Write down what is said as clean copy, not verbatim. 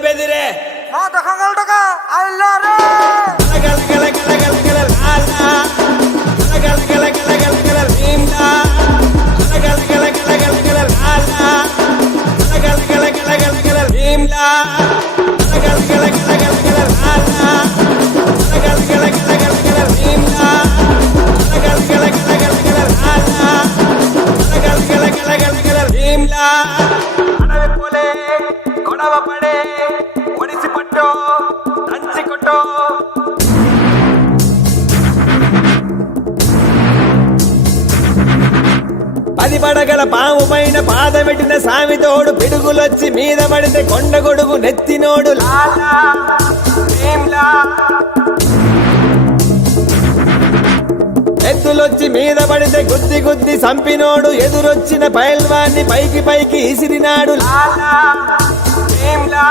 బెదిరే అడవి పోలే గొడవ పడే ఒడిసి పట్టో దంచి కొట్టో పది పడగల పాము పైన పాదమెట్టిన సామితోడు పిడుగులొచ్చి మీద పడితే కొండ గొడుగు నెత్తినోడు లాలా భీమ్లా ఎద్దులొచ్చి మీద పడితే గుద్ది గుద్ది సంపినోడు ఎదురొచ్చిన పైల్వాన్ని పైకి పైకి ఇసిరినాడు లాలా భీమ్లా